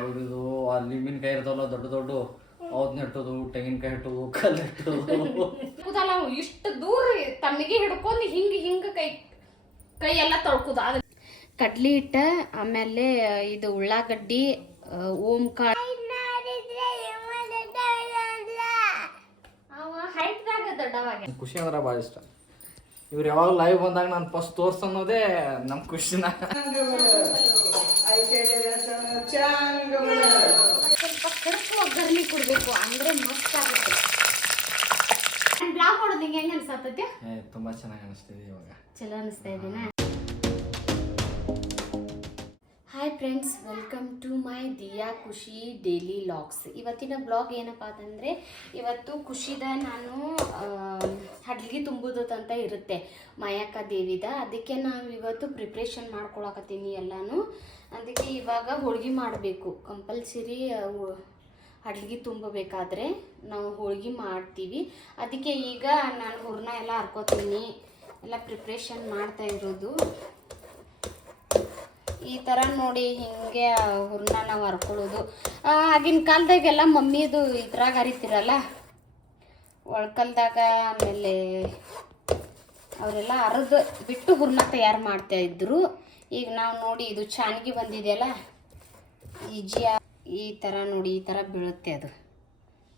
ಬಿಡುದು ಆ ಲಿಂಬಿನಕಾಯಿ ಇರ್ತಾವಲ್ಲ ದೊಡ್ಡ ದೊಡ್ಡ ಅವದ್ ನೆಟ್ಟೋದು ತೆಂಗಿನಕಾಯಿ ಇಟ್ಟೋದು ಕಲ್ಲು ಇಟ್ಟೋದು ಕೂದಲ್ಲ ಅವು ಇಷ್ಟು ದೂರ ತಮ್ಮಿಗೆ ಹಿಡ್ಕೊಂಡು ಹಿಂಗ ಹಿಂಗ ಕೈ ಕೈ ಎಲ್ಲ ತೊಳ್ಕುದು. ಅದ ಕಡ್ಲಿ ಇಟ್ಟ ಆಮೇಲೆ ಇದು ಉಳ್ಳಾಗಡ್ಡಿ ಓಂ ಕಾಳು ಖುಷಿ ಅಂದ್ರೆ ಭಾಳ ಇಷ್ಟ. ಇವ್ರು ಯಾವಾಗ ಲೈವ್ ಬಂದಾಗ ನಾನು ಫಸ್ಟ್ ತೋರ್ಸ್ ಅನ್ನೋದೇ ನಮ್ಮ ಖುಷಿನ. ಸ್ವಲ್ಪ ಕರ್ಕು ಒಗ್ಗರ್ನಿ ಕೊಡಬೇಕು ಅಂದ್ರೆ ಮಸ್ತ್ ಆಗುತ್ತೆ ಬ್ಲಾಗ್ ಮಾಡೋದು ಹೆಂಗ ಅನ್ಸತ್ತೈತೆ? ಏ ತುಂಬಾ ಚೆನ್ನಾಗಿ ಅನಿಸ್ತಿದೆ ಇವಾಗ. ಚಲೋ ಅನಿಸ್ತಾ ಇದೀನ hi friends welcome to my Diya Khushi daily logs ಇವತ್ತಿನ ಬ್ಲಾಗ್ ಏನಪ್ಪ ಅಂತಂದರೆ, ಇವತ್ತು ಖುಷಿದ ನಾನು ಹಡ್ಲಿಗೆ ಅಂತ ಇರುತ್ತೆ, ಮಾಯಾಕ ದೇವಿದ. ಅದಕ್ಕೆ ನಾವು ಇವತ್ತು ಪ್ರಿಪ್ರೇಷನ್ ಮಾಡ್ಕೊಳಕತ್ತೀನಿ ಎಲ್ಲಾನು. ಅದಕ್ಕೆ ಇವಾಗ ಹೋಳ್ಗೆ ಮಾಡಬೇಕು. ಕಂಪಲ್ಸರಿ ಹಡ್ಲಿಗೆ ತುಂಬಬೇಕಾದ್ರೆ ನಾವು ಹೋಳ್ಗೆ ಮಾಡ್ತೀವಿ. ಅದಕ್ಕೆ ಈಗ ನಾನು ಹುರ್ನ ಎಲ್ಲ ಹರ್ಕೋತೀನಿ. ಎಲ್ಲ ಪ್ರಿಪ್ರೇಷನ್ ಮಾಡ್ತಾ ಇರೋದು. ಈ ಥರ ನೋಡಿ ಹಿಂಗೆ ಹುರ್ಣ ನಾವು ಹರ್ಕೊಳ್ಳೋದು. ಆಗಿನ ಕಾಲದಾಗೆಲ್ಲ ಮಮ್ಮಿದು ಇದ್ರಾಗ ಹರಿತಿರಲ್ಲ? ಒಳ್ಕಲ್ದಾಗ ಆಮೇಲೆ ಅವರೆಲ್ಲ ಅರ್ದು ಬಿಟ್ಟು ಹುರ್ನ ತಯಾರು ಮಾಡ್ತಾ ಇದ್ರು. ಈಗ ನಾವು ನೋಡಿ ಇದು ಚಾನ್ಗಿ ಬಂದಿದೆಯಲ್ಲ? ಈಜಿಯ ಈ ಥರ ನೋಡಿ ಈ ಥರ ಬೀಳುತ್ತೆ ಅದು.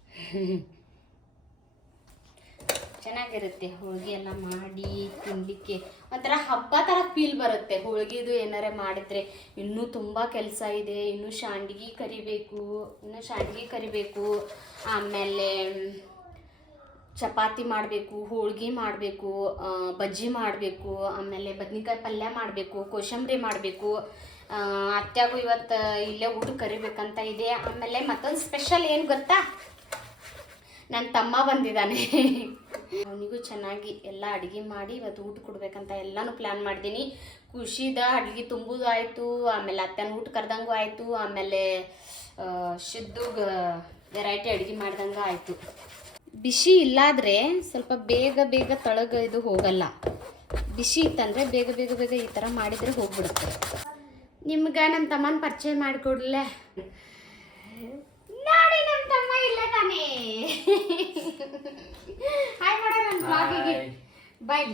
ಚೆನ್ನಾಗಿರುತ್ತೆ. ಹೋಳಿಗೆ ಎಲ್ಲ ಮಾಡಿ ತಿನ್ನಲಿಕ್ಕೆ ಒಂಥರ ಹಬ್ಬ ಥರ ಫೀಲ್ ಬರುತ್ತೆ. ಹೋಳಿಗೆದು ಏನಾರ ಮಾಡಿದ್ರೆ ಇನ್ನೂ ತುಂಬ ಕೆಲಸ ಇದೆ. ಇನ್ನೂ ಶಾಂಡಿಗೆ ಕರಿಬೇಕು. ಇನ್ನೂ ಶಾಂಡ್ಗಿ ಕರಿಬೇಕು. ಆಮೇಲೆ ಚಪಾತಿ ಮಾಡಬೇಕು, ಹೋಳ್ಗೆ ಮಾಡಬೇಕು ಬಜ್ಜಿ ಮಾಡಬೇಕು, ಆಮೇಲೆ ಬದ್ನಿಕಾಯಿ ಪಲ್ಯ ಮಾಡಬೇಕು ಕೋಸಂಬರಿ ಮಾಡಬೇಕು. ಅತ್ಯಾಗೂ ಇವತ್ತು ಇಲ್ಲೇ ಊಟ ಕರಿಬೇಕಂತ ಇದೆ. ಆಮೇಲೆ ಮತ್ತೊಂದು ಸ್ಪೆಷಲ್ ಏನು ಗೊತ್ತಾ? ನನ್ನ ತಮ್ಮ ಬಂದಿದ್ದಾನೆ ಅವನಿಗೂ ಚೆನ್ನಾಗಿ ಎಲ್ಲ ಅಡುಗೆ ಮಾಡಿ ಇವತ್ತು ಊಟ ಕೊಡ್ಬೇಕಂತ ಎಲ್ಲನೂ ಪ್ಲ್ಯಾನ್ ಮಾಡಿದ್ದೀನಿ ಖುಷಿದ ಅಡುಗೆ ತುಂಬುದು ಆಯಿತು, ಆಮೇಲೆ ಅತ್ತನ ಊಟ ಕರೆದಂಗೂ ಆಯಿತು, ಆಮೇಲೆ ಶುದ್ಧ ವೆರೈಟಿ ಅಡುಗೆ ಮಾಡ್ದಂಗೆ ಆಯಿತು. ಬಿಸಿ ಇಲ್ಲಾದ್ರೆ ಸ್ವಲ್ಪ ಬೇಗ ಬೇಗ ತಳಗ ಇದು ಹೋಗಲ್ಲ. ಬಿಸಿ ಇತ್ತಂದ್ರೆ ಬೇಗ ಬೇಗ ಬೇಗ ಈ ಥರ ಮಾಡಿದರೆ ಹೋಗ್ಬಿಡುತ್ತೆ. ನಿಮ್ಗೆ ನಮ್ಮ ತಮ್ಮನ ಪರಿಚಯ ಮಾಡಿಕೊಡ್ಲೆ ನೋಡಿ ನಮ್ಮ ತಮ್ಮ ಇಲ್ಲ ತಾನೇ ಹಾಯ್ ಮಾಡ ನನ್ನ ಬ್ಲಾಗಿಗೆ. ಬಾಯ್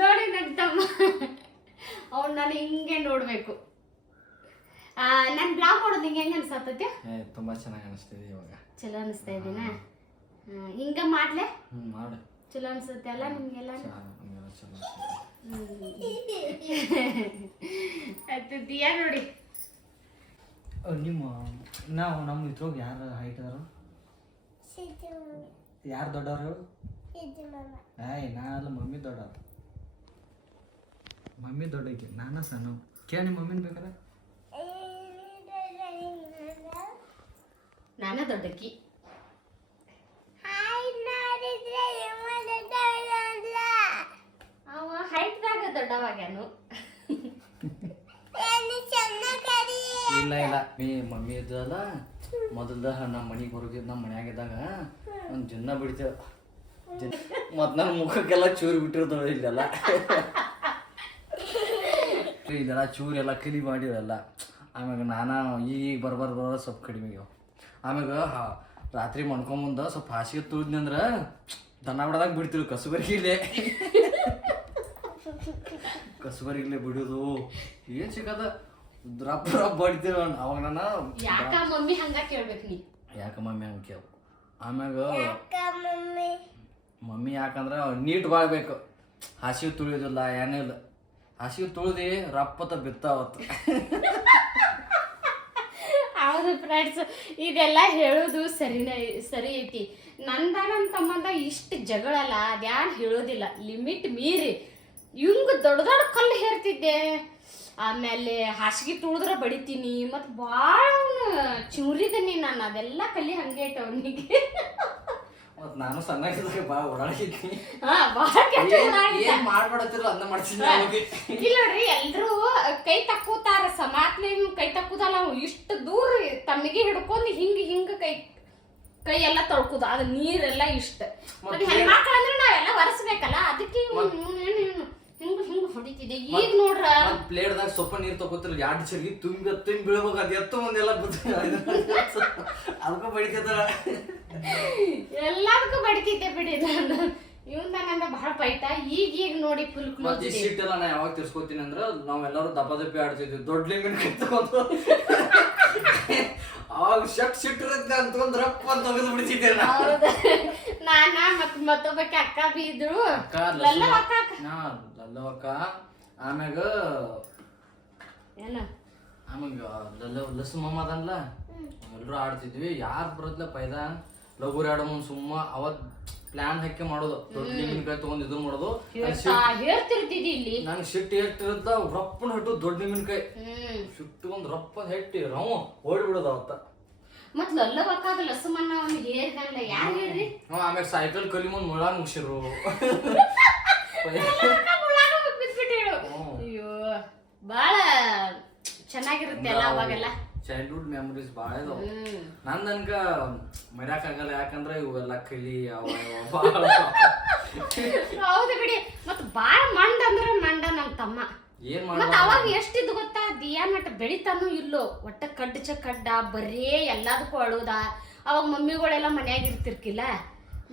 ನೋಡಿ ನನ್ನ ತಮ್ಮ. ಅವ್ನು ನಾನು ಹಿಂಗೆ ನೋಡಬೇಕು. ನಾನು ಬ್ಲಾಗ್ ಮಾಡೋದು ಹಿಂಗೆ ಹೆಂಗೆ ಅನ್ಸತ್ತೈತೆ? ತುಂಬ ಚೆನ್ನಾಗಿ ಅನಿಸ್ತಿದೆ ಇವಾಗ. ಚಲೋ ಅನಿಸ್ತಾ ಇದೀನ? ಹಿಂಗೆ ಮಾಡ್ಲೆ? ಮಾಡು. ಚಲೋ ಅನ್ಸುತ್ತೆ ಅಲ್ಲ ನಿಮಗೆಲ್ಲ? ಅದು ದಿಯಾ ನೋಡಿ. ನಿಮ್ಮ ನಾವು ನಮ್ಮ ಇದ್ರಾಗ ಯಾರು ಹೈಟ್ ಅದಾರು? ಯಾರು ದೊಡ್ಡವರು ಹೇಳು ಏಯ್ ನಾನಲ್ಲ ಮಮ್ಮಿ ದೊಡ್ಡವ್ರು ಮಮ್ಮಿ ದೊಡ್ಡಕ್ಕೆ ನಾನ ಸಣ್ಣ ಕೇಳಿ ನಿಮ್ಮ ಮಮ್ಮಿನ ಬೇಕಾದ್ರೆ. ನಾನ ದೊಡ್ಡಕ್ಕಿ. ಅವ ಹೈಟ್ದಾಗ ದೊಡ್ಡವಾಗ್ಯಾನು ಇಲ್ಲ ಇಲ್ಲ. ಮೀ ಮಮ್ಮಿ ಇದ್ದಲ್ಲ, ಮೊದಲ್ದ ನಮ್ಮ ಮನೆಗೆ ಹೊರಗಿದ್ ನಮ್ಮ ಮನ್ಯಾಗ ಇದ್ದಾಗ ಒಂದು ಜನ್ನ ಬಿಡ್ತೇವೆ. ಜನ್ ಮತ್ತು ನನ್ನ ಮುಖಕ್ಕೆಲ್ಲ ಚೂರು ಬಿಟ್ಟಿರ್ತವೆ ಇಲ್ಲೆಲ್ಲ. ಇದೆಲ್ಲ ಚೂರು ಎಲ್ಲ ಕಲಿ ಮಾಡಿರಲ್ಲ. ಆಮ್ಯಾಗ ನಾನಾ ಈಗ ಬರ್ಬರ್ ಬರೋ ಸ್ವಲ್ಪ ಕಡಿಮೆ ಆಮ್ಯಾಗ ರಾತ್ರಿ ಮಣ್ಕೊಂಬಂದು ಸ್ವಲ್ಪ ಹಾಸಿಗೆ ತುಳಿದ್ನಿ ಅಂದ್ರೆ ದನ ಬಿಡದಾಗ ಬಿಡ್ತಿರು, ಕಸುಬರಿಗಿಲೆ. ಕಸುಬರಿಗಿಲೆ ಬಿಡೋದು. ಏನು ಸಿಕ್ಕದ? ರಪ್ಪ ರಪ್ಪ ಬಡ್ತೀರ ಅವಾಗ ನಾನು ಯಾಕ ಮಮ್ಮಿ ಹಂಗ ಕೇಳ್ಬೇಕು ನೀ? ಯಾಕ ಮಮ್ಮಿ ಹಂಗೆ ಕೇಳು? ಆಮ್ಯಾಗ ಮಮ್ಮಿ? ಯಾಕಂದ್ರೆ ನೀಟ್ ಬಾಳ್ಬೇಕು. ಹಸಿವು ತುಳಿಯೋದಿಲ್ಲ ಏನಿಲ್ಲ ಹಸಿವು ತುಳಿದು ಬಿತ್ತ ಬಿತ್ತಾವತ್ತು ಹೌದು ಫ್ರೆಂಡ್ಸ್ ಇದೆಲ್ಲ ಹೇಳೋದು ಸರಿನೇ ಸರಿ ಐತಿ. ನಂದ ನಮ್ಮ ತಮ್ಮಂದ ಇಷ್ಟು ಜಗಳಲ್ಲ ಅದ್ಯಾನ್ ಹೇಳೋದಿಲ್ಲ. ಲಿಮಿಟ್ ಮೀರಿ. ಇವಂಗ ದೊಡ್ಡ ದೊಡ್ಡ ಕಲ್ಲು ಹೇರ್ತಿದ್ದೆ. ಆಮೇಲೆ ಹಾಸಿಗೆ ತುಳಿದ್ರೆ ಬಡಿತೀನಿ ಮತ್ತು ಭಾಳ ಚಿವ್ರಿದನಿ ನಾನು ಅದೆಲ್ಲ ಕಲಿ ಹಂಗೆ ಐತೆ ಅವನಿಗೆ. ಮತ್ ನಾನು ಬಾ ಹಾ ಭಾಳ ಕೆಟ್ಟ ಓಡಾಡಿದ್ದ. ಏನ್ ಮಾಡ್ಬಿಡತ್ತಿಲ್ಲ ಅದನ್ನ ಮಾಡ್ತೀನಿ ಅವ್ನಿಗೆ. ಇಲ್ಲ ನೋಡ್ರಿ ಎಲ್ರು ಕೈ ತಕ್ಕೋತಾರ ಸಮಾತ್ಲೆ ಕೈ ತಕ್ಕುದಲ್ಲ ಅವ್ ಇಷ್ಟು ದೂರ ತಮಗೆ ಹಿಡ್ಕೊಂಡು ಹಿಂಗ ಹಿಂಗ ಕೈ ಕೈ ಎಲ್ಲ ತೊಳ್ಕುದು. ಅದು ನೀರೆಲ್ಲ ಇಷ್ಟ. ಹೆಣ್ಮಕ್ಳು ಅಂದ್ರೆ ನಾವೆಲ್ಲ ಒರೆಸ್ಬೇಕಲ್ಲ ಅದಕ್ಕೆ ಹಿಂಗ ಇವ್ನು ತಿಂತಿದ್ದೆ ಈಗ ನೋಡ್ರ? ಪ್ಲೇಟ್ ಪ್ಲೇಟ್ದಾಗ ಸೊಪ್ಪ ನೀರ್ ತಗೋತಿರ ಎರಡು ಚರ್ಗಿ ತುಂಬಿ ತುಂಬಿ ಬೀಳ್ಬೇಕು ಅದು ಎತ್ತು ಮುಂದೆಲ್ಲ ಅದಕ್ಕೂ ಬಡಿಕತ್ತಾರ. ಎಲ್ಲದಕ್ಕೂ ಬಡಿತಿದ್ದೆ ಬಿಡಿ ನಾನು. ಇವನ್ ನಂದ ಬಹಳ ಪೈಟ ಈಗ ಈಗ ನೋಡಿ ಫುಲ್ ಕ್ಲೋಸ್ ಮತ್ತೆ ಸಿಟ್ ಎಲ್ಲ ನಾ ಯಾವಾಗ ತಿರ್ಸ್ಕೊತೀನಿ ಅಂದ್ರ ನಾವೆಲ್ಲರೂ ದಪ್ಪ ದಪ್ಪಿ ಆಡ್ತಿದ್ವಿ. ದೊಡ್ಡ ಲಿಂಗನ್ ಕಿತ್ಕೊಂಡು ಅವಾಗ ಶಕ್ ಸಿಟ್ಟಿರುತ್ತೆ ಅಂತ ಅಂತಂದ್ ರಪ್ಪ ಅಂತ ತೆಗೆದು ಬಿಡ್ತಿದ್ದೆ ನಾ ಹೌದ. ನಾನ ಮತ್ ಮತ್ತೊಬ್ಬಕ್ಕೆ ಅಕ್ಕ ಬಿ ಇದ್ರು. ಅಕ್ಕ ಲಲ್ಲ ಅಕ್ಕ. ನಾ ಲಲ್ಲವಕ್ಕ ಆಮ್ಯಾಗ ಏನ? ಆಮ್ಯಾಗ ಲಲ್ಲ ಲಸ್ ಮಮ್ಮ ಅದನ್ಲ. ಎಲ್ಲರೂ ಆಡ್ತಿದ್ವಿ. ಯಾರು ಬರತ್ಲ ಪೈದ? ಲಘುರಿ ಆಡೋ ಮುಂದ್ ಸುಮ್ಮ ಅವತ್ ಪ್ಲಾನ್ ಹಾಕಿ ಮಾಡೋದು. ದೊಡ್ಡ ನಿಮ್ಮಿನಕಾಯಿ ತಗೊಂಡ್ ಇದು ಮಾಡೋದು. ಹೇಳ್ತಿರ್ತಿದ್ದಿ ಇಲ್ಲಿ. ನಂಗೆ ಶಿಟ್ ಎಷ್ಟಿರುತ್ತ ರಪ್ಪನ ಹಟ್ಟು ದೊಡ್ಡ ನಿಮ್ಮಿನಕಾಯಿ ಕೈ. ಶಿಟ್ ಒಂದ್ ರಪ್ಪ ಹೆಟ್ಟಿ ಓಡಿ ಬಿಡೋದು ಅವತ್ತ. ಮತ್ ಲಲ್ಲವಕ್ಕಾಗ ಲಸಮನ್ನ ಅವ್ನು ಹೇರ್ಗಲ್ಲ ಯಾರು ಹೇಳ್ರಿ ಹ್ಞೂ ಆಮೇಲೆ ಸೈಕಲ್ ಕಲಿ ಮುಂದ್ ಮುಳ ಮುಗಿಸಿರು. ಅಯ್ಯೋ ಬಾಳ ಚೆನ್ನಾಗಿರುತ್ತೆ ಅಲ್ಲ ಅವಾಗೆಲ್ಲ. ಚೈಲ್ಡ್ಹುಡ್ ಮೆಮೊರೀಸ್ ಭಾಳ ಇದಾವ. ನಂದ್ ನನ್ಗ ಮರ್ಯಾಕ್ ಆಗಲ್ಲ ಯಾಕಂದ್ರೆ ಇವೆಲ್ಲ ಕಲಿ ಅವ ಹೌದು ಬಿಡಿ. ಮತ್ ಬಾಳ ಮಂಡ ಅಂದ್ರ ಮಂಡ ನಮ್ಮ ತಮ್ಮ. ಏನ್ ಮತ್ ಮಾಡ ಅವಾಗ ಎಷ್ಟಿದ್ ಗೊತ್ತಾ? ದಿಯಾ ಮಟ್ಟ ಬೆಳಿತಾನು ಇಲ್ಲೋ ಒಟ್ಟ ಕಡ್ಡ ಚ ಕಡ್ಡ ಬರೇ ಎಲ್ಲದಕ್ಕೂ ಅಳೋದ. ಅವಾಗ ಮಮ್ಮಿಗಳೆಲ್ಲ ಮನ್ಯಾಗ ಇರ್ತಿರ್ಕಿಲ್ಲ.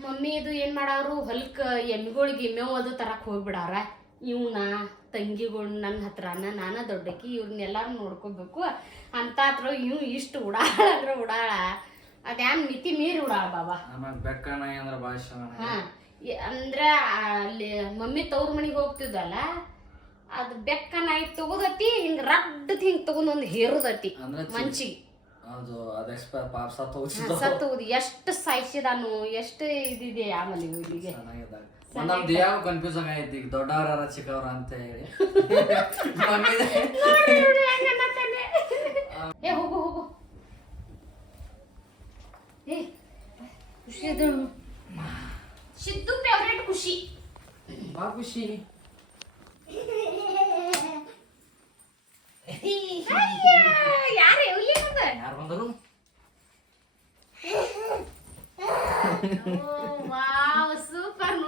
ಮಮ್ಮಿ ಇದು ಏನ್ ಮಾಡಾರು ಹೊಲ್ಕ ಎಮ್ಮಿಗಳಿಗೆ ಮೇವು ಅದು ತರಕ್ ಹೋಗ್ಬಿಡಾರ. ಇವ್ನ ತಂಗಿಗಳು ನನ್ನ ಹತ್ರನ ನಾನ ದೊಡ್ಡಕಿ ಇವ್ರನ್ನೆಲ್ಲಾರು ನೋಡ್ಕೋಬೇಕು. ಅಂತ ಹತ್ರ ಇವ್ ಇಷ್ಟು ಉಡಾಳ ಅಂದ್ರ ಉಡಾಳ. ಅದ್ಯಾನ್ ಮಿತಿ ಮೀರಿ ಉಡಾಳ ಬಾಬಾ. ಅಂದ್ರೆ ಅಂದ್ರ ಅಲ್ಲಿ ಮಮ್ಮಿ ತವ್ರ ಮನಿಗೆ ಹೋಗ್ತಿದ್ವಲ್ಲ ಅದು ಬೆಕ್ಕ ನಾಯಿ ತಗೋದತಿ ಹಿಂಗ್ ರಡ್ಡದ್ ಹಿಂಗ್ ತಗೊಂಡ್ ಒಂದ್ ಹೇರುದತಿ ಅಂದ್ರೆ ಮಂಚಿಗೆ. ಅದು ಅದ ಪಾಪ ಎಷ್ಟು ಸಾಯಿಸಿದಾನು ಎಷ್ಟು ಇದಿದೆ ಆಮೇಲೆ ಇಲ್ಲಿಗೆ ಚೆನ್ನಾಗಿದೆ. ಒಂದ್ ನಮ್ ದಿಯಾಗ ಕನ್ಫ್ಯೂಸ್ ಆಗೈತಿ ಈಗ ದೊಡ್ಡವ್ರ ಚಿಕ್ಕವ್ರ ಅಂತ ಹೇಳಿ. ಏ ಹೋಗು ಹೋಗು. ಏ ಖುಷಿ ಅದು ಸಿದ್ದು ಫೇವ್ರೇಟ್ ಖುಷಿ. ಬಾ ಖುಷಿ. ಯಾರು ಬಂದರು?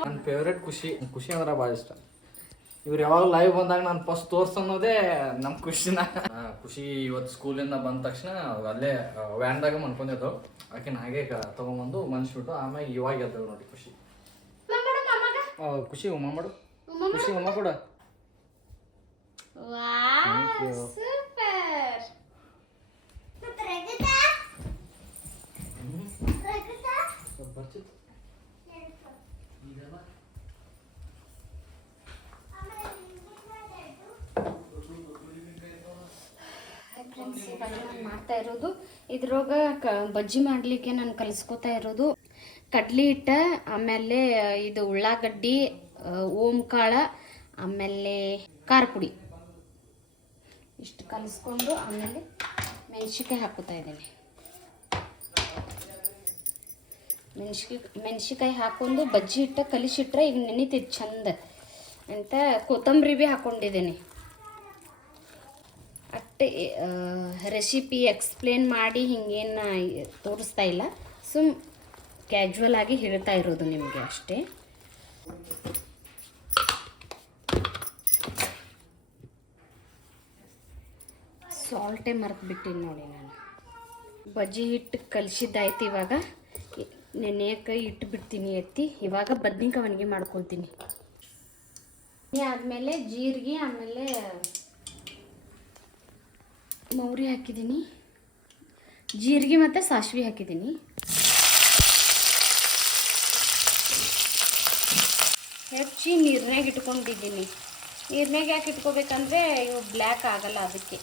ನನ್ನ ಫೇವ್ರೇಟ್ ಖುಷಿ ಖುಷಿ ಅಂದ್ರೆ ಭಾಳ ಇಷ್ಟ. ಇವ್ರು ಯಾವಾಗ ಲೈವ್ ಬಂದಾಗ ನಾನು ಫಸ್ಟ್ ತೋರ್ಸನ್ನೋದೇ ನಮ್ಮ ಖುಷಿನ. ಖುಷಿ ಇವತ್ತು ಸ್ಕೂಲಿಂದ ಬಂದ ತಕ್ಷಣ ಅಲ್ಲೇ ವ್ಯಾನ್ದಾಗ ಮನ್ಕೊಂಡಿದ್ದು ಆಕಿನ ಹಾಗೆ ತಗೊಂಬಂದು ಮನ್ಸ್ಬಿಟ್ಟು ಆಮೇಲೆ ಇವಾಗ ಎದ್ದಳು ನೋಡಿ ಖುಷಿ. ಖುಷಿ ಉಮ್ಮ ಮಾಡು ಖುಷಿ ಉಮ್ಮ ಕೊಡ ಮಾಡ್ತಾ ಇರೋದು ಇದ್ರೊಳಗ ಬಜ್ಜಿ ಮಾಡಲಿಕ್ಕೆ ನಾನು ಕಲಿಸ್ಕೊತಾ ಇರೋದು. ಕಡ್ಲಿ ಹಿಟ್ಟ, ಆಮೇಲೆ ಇದು ಉಳ್ಳಾಗಡ್ಡಿ ಓಮ್ ಕಾಳ ಆಮೇಲೆ ಖಾರ ಪುಡಿ. ಇಷ್ಟು ಕಲಿಸ್ಕೊಂಡು ಆಮೇಲೆ ಮೆಣಸಿಕಾಯಿ ಹಾಕೋತಾ ಇದ್ದೀನಿ. ಮೆಣಸಿಕಾಯಿ ಮೆಣಸಿಕಾಯಿ ಹಾಕೊಂಡು ಬಜ್ಜಿ ಹಿಟ್ಟ ಕಲಿಸಿಟ್ರೆ ಈಗ ನೆನಿತೈತಿ ಚಂದ ಅಂತ ಕೊತ್ತಂಬರಿ ಭೀ ಹಾಕೊಂಡಿದ್ದೀನಿ. ಅಟ್ಟೆ ರೆಸಿಪಿ ಎಕ್ಸ್ಪ್ಲೇನ್ ಮಾಡಿ ಹಿಂಗೇನು ತೋರಿಸ್ತಾ ಇಲ್ಲ. ಸುಮ್ ಕ್ಯಾಜುವಲ್ ಆಗಿ ಹೇಳ್ತಾ ಇರೋದು ನಿಮಗೆ ಅಷ್ಟೇ. ಸಾಲ್ಟೇ ಮರೆತುಬಿಟ್ಟಿನಿ ನೋಡಿ ನಾನು. ಬಜ್ಜಿ ಹಿಟ್ಟು ಕಲಿಸಿದ್ದಾಯ್ತು ಇವಾಗ. ನೆನೆಯಕ್ಕೆ ಇಟ್ಟು ಬಿಡ್ತೀನಿ ಎತ್ತಿ ಇವಾಗ ಬದ್ನಿಕಾಯಿ ಒಣಗಿ ಮಾಡ್ಕೊತೀನಿ ಆದಮೇಲೆ ಜೀರಿಗೆ ಆಮೇಲೆ ಮೌರಿ ಹಾಕಿದ್ದೀನಿ. ಜೀರಿಗೆ ಮತ್ತು ಸಾಸಿವೆ ಹಾಕಿದ್ದೀನಿ. ಹೆಚ್ಚಿ ನೀರ್ನಾಗ ಇಟ್ಕೊಂಡಿದ್ದೀನಿ. ನೀರ್ನಾಗ ಯಾಕೆ ಇಟ್ಕೋಬೇಕಂದ್ರೆ ಇವು ಬ್ಲ್ಯಾಕ್ ಆಗಲ್ಲ ಅದಕ್ಕೆ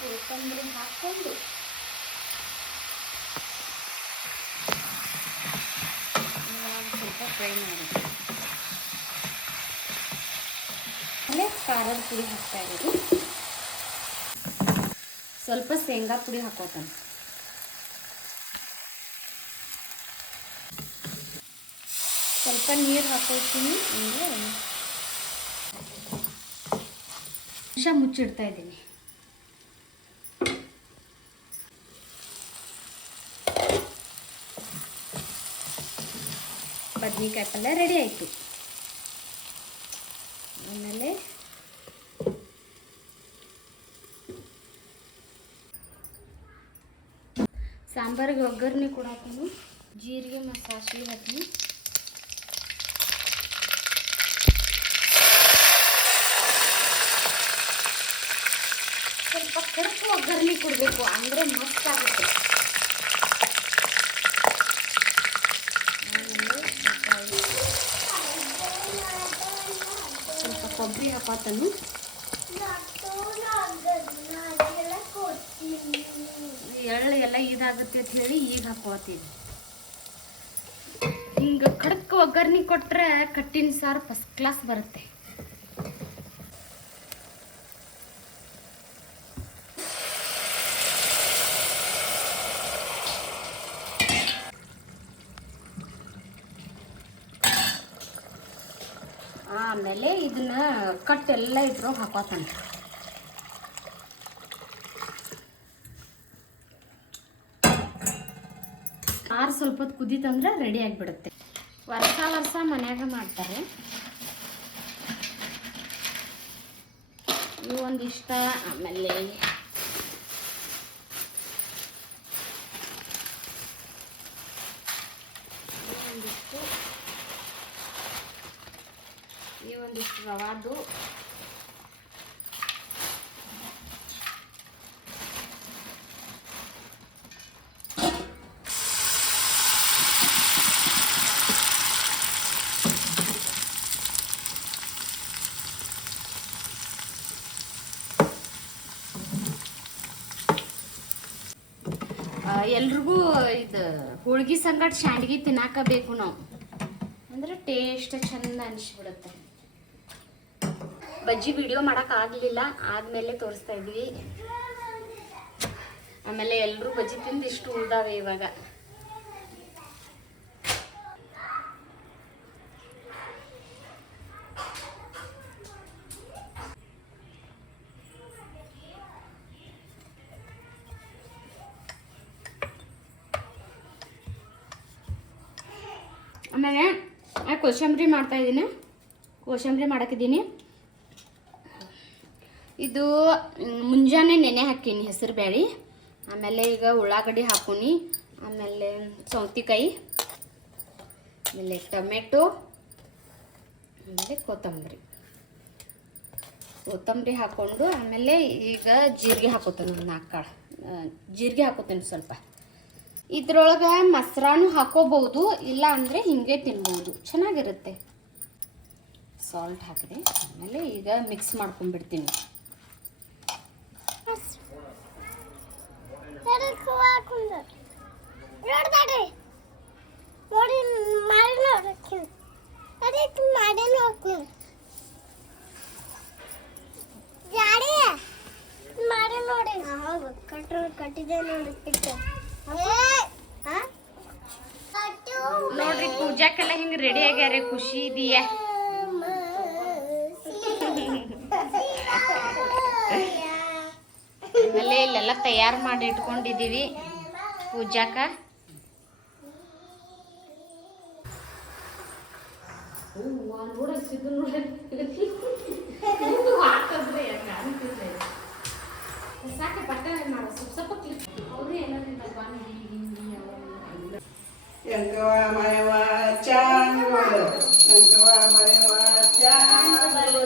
ಕೊತ್ತಂಬರಿ ಹಾಕ್ಕೊಂಡು ಸ್ವಲ್ಪ ಫ್ರೈ ಮಾಡಿ ಆಮೇಲೆ ಖಾರದ ಪುಡಿ ಹಾಕ್ತಾ ಇರೋದು ಸ್ವಲ್ಪ ಶೇಂಗಾ ಪುಡಿ ಹಾಕೋತಾನೆ. ಸ್ವಲ್ಪ ನೀರು ಹಾಕೋತೀನಿ, ಅಂದರೆ ನಿಮಿಷ ಮುಚ್ಚಿಡ್ತಾ ಇದ್ದೀನಿ. ಬದ್ನಿಕಾಯಿ ಪಲ್ಯ ರೆಡಿ ಆಯಿತು. ಆಮೇಲೆ ಸಾಂಬಾರಿಗೆ ಒಗ್ಗರಣೆ ಕೊಡಾತೀನಿ ಜೀರಿಗೆ ಮತ್ತು ಸಾಸಿವೆ ಹಾಕಿ. ಸ್ವಲ್ಪ ಕರ್ಕು ಒಗ್ಗರಣೆ ಕೊಡಬೇಕು, ಅಂದರೆ ಮಸ್ತ್ ಆಗುತ್ತೆ ಆಮೇಲೆ ಸ್ವಲ್ಪ ಕೊಬ್ಬರಿ ಪಾತನ್ನು ಎಳ್ಳು ಎಲ್ಲ ಇದಾಗುತ್ತೆ ಅಂತ ಹೇಳಿ ಈಗ ಹಾಕೋತೀನಿ ಹಿಂಗೆ ಖಡಕ್ ಒಗ್ಗರಣೆ ಕೊಟ್ರೆ ಕಟ್ಟಿನ ಸಾರು ಫಸ್ಟ್ ಕ್ಲಾಸ್ ಬರುತ್ತೆ ಆಮೇಲೆ ಇದನ್ನ ಕಟ್ಟೆಲ್ಲ ಇಟ್ಟರು ಹಾಕೋತಾನೆ. ಆರು ಸ್ವಲ್ಪ ಹೊತ್ತು ಕುದೀತಂದ್ರೆ ರೆಡಿ ಆಗಿಬಿಡುತ್ತೆ. ವರ್ಷ ವರ್ಷ ಮನ್ಯಾಗ ಮಾಡ್ತಾರೆ. ಇವು ಒಂದಿಷ್ಟ, ಆಮೇಲೆ ಇವು ಒಂದಿಷ್ಟು ಈ ಒಂದಿಷ್ಟು ರವಾದು ಎಲ್ರಿಗೂ ಇದು ಹೋಳ್ಗಿ ಸಂಕಟ ಶಾಂಡ್ಗಿ ತಿನ್ನಾಕ ಬೇಕು ನಾವು. ಅಂದ್ರೆ ಟೇಸ್ಟ್ ಚಂದ ಅನಿಸ್ಬಿಡುತ್ತೆ. ಬಜ್ಜಿ ವಿಡಿಯೋ ಮಾಡಕ್ ಆಗ್ಲಿಲ್ಲ, ಆದ್ಮೇಲೆ ತೋರಿಸ್ತಾ ಇದ್ವಿ. ಆಮೇಲೆ ಎಲ್ಲರೂ ಬಜ್ಜಿ ತಿಂದು ಇಷ್ಟು ಉಳ್ದಾವೆ ಇವಾಗ. ಕೋಸಂಬರಿ ಮಾಡ್ತಾ ಇದ್ದೀನಿ. ಕೋಸಂಬರಿ ಮಾಡಕ್ಕಿದ್ದೀನಿ. ಇದು ಮುಂಜಾನೆ ನೆನೆ ಹಾಕೀನಿ ಹೆಸರು ಬೇಳೆ ಆಮೇಲೆ ಈಗ ಉಳ್ಳಾಗಡ್ಡಿ ಹಾಕೋನಿ ಆಮೇಲೆ ಸೌತೆಕಾಯಿ. ಆಮೇಲೆ ಟೊಮೆಟೊ. ಆಮೇಲೆ ಕೊತ್ತಂಬರಿ. ಕೊತ್ತಂಬರಿ ಹಾಕ್ಕೊಂಡು, ಆಮೇಲೆ ಈಗ ಜೀರಿಗೆ ಹಾಕೋತೇನೆ ನಾಲ್ಕು ಕಾಳು. ಜೀರಿಗೆ ಹಾಕೋತೇನೆ ಸ್ವಲ್ಪ. ಇದ್ರೊಳಗೆ ಮೊಸರಾನು ಹಾಕೋಬಹುದು ಇಲ್ಲ ಅಂದರೆ ಹಿಂಗೆ ತಿನ್ಬೋದು. ಚೆನ್ನಾಗಿರುತ್ತೆ. ಸಾಲ್ಟ್ ಹಾಕಿದೆ ಆಮೇಲೆ ಈಗ ಮಿಕ್ಸ್ ಮಾಡ್ಕೊಂಡ್ಬಿಡ್ತೀನಿ. ಕಟ್ಟಿದೆ ನೋಡಿ. ನೋಡ್ರಿ ಪೂಜಾಕ್ಕೆಲ್ಲ ಹಿಂಗೆ ರೆಡಿ ಆಗ್ಯಾರ ಖುಷಿ ಇದೆಯಾ? ಆಮೇಲೆ ಇಲ್ಲೆಲ್ಲ ತಯಾರು ಮಾಡಿ ಇಟ್ಕೊಂಡಿದ್ದೀವಿ ಪೂಜಾಕ. ಸಾಕೆ ಪಟ್ಟ ಮಾಡು ಸ್ವಲ್ಪ ಸ್ವಲ್ಪ ಕ್ಲಿಕ್ ಅವರು ಎಲ್ಲ ಎಂಕವ ಮನೆವ ಚಾಂಗುಳು ಎಂಕವ ಮನೆವ ಚಾಂಗುಳು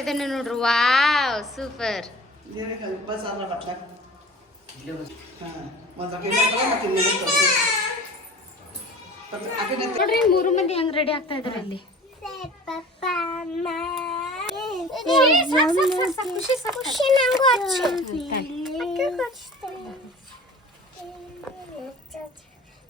ಇನ್ನೊಂದು ತೋರ್ಸು. ಮತ್ತೆ ಅಕ್ಕಿನ ನೋಡ್ರಿ ಮೂರು ಮಂದಿ ಹೆಂಗ್ ರೆಡಿ ಆಗ್ತಾ ಇದಾರೆ ಅಲ್ಲಿ ಖುಷಿ ನಂಗೂ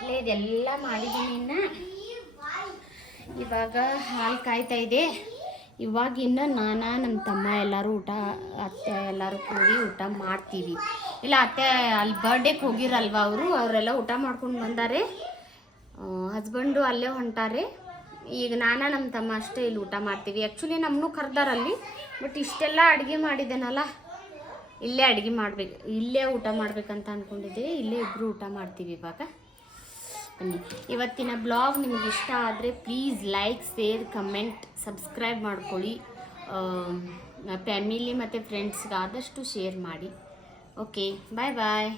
ಇಲ್ಲೇ ಇದೆಲ್ಲ ಮಾಡಿದ್ದೀನಿ ಇನ್ನು. ಇವಾಗ ಹಾಲು ಕಾಯ್ತಾ ಇದೆ. ಇವಾಗ ಇನ್ನು ನಾನು ನಮ್ಮ ತಮ್ಮ ಎಲ್ಲರೂ ಊಟ, ಅತ್ತೆ ಎಲ್ಲರೂ ಕೂಡಿ ಊಟ ಮಾಡ್ತೀವಿ. ಇಲ್ಲ, ಅತ್ತೆ ಅಲ್ಲಿ ಬರ್ಡೇಗೆ ಹೋಗಿರಲ್ವ ಅವರು? ಅವರೆಲ್ಲ ಊಟ ಮಾಡ್ಕೊಂಡು ಬಂದಾರೆ. ಹಸ್ಬೆಂಡು ಅಲ್ಲೇ ಹೊಂಟಾರೆ. ಈಗ ನಾನು ನಮ್ಮ ತಮ್ಮ ಅಷ್ಟೇ ಇಲ್ಲಿ ಊಟ ಮಾಡ್ತೀವಿ. ಆ್ಯಕ್ಚುಲಿ ನಮ್ಮನ್ನು ಕರ್ದಾರಲ್ಲಿ ಬಟ್ ಇಷ್ಟೆಲ್ಲ ಅಡುಗೆ ಮಾಡಿದ್ದೇನಲ್ಲ? ಇಲ್ಲೇ ಅಡುಗೆ ಮಾಡಬೇಕು, ಇಲ್ಲೇ ಊಟ ಮಾಡ್ಬೇಕಂತ ಅಂದ್ಕೊಂಡಿದ್ದೀವಿ ಇಲ್ಲೇ ಇಬ್ಬರು ಊಟ ಮಾಡ್ತೀವಿ ಇವಾಗ. ಬನ್ನಿ ಇವತ್ತಿನ ಬ್ಲಾಗ್ ನಿಮಗೆ ಇಷ್ಟ ಆದರೆ please like share comment subscribe ಮಾಡ್ಕೊಳ್ಳಿ. ಫ್ಯಾಮಿಲಿ ಮತ್ತು ಫ್ರೆಂಡ್ಸ್ಗೆ ಆದಷ್ಟು ಶೇರ್ ಮಾಡಿ. ಓಕೆ ಬಾಯ್ ಬಾಯ್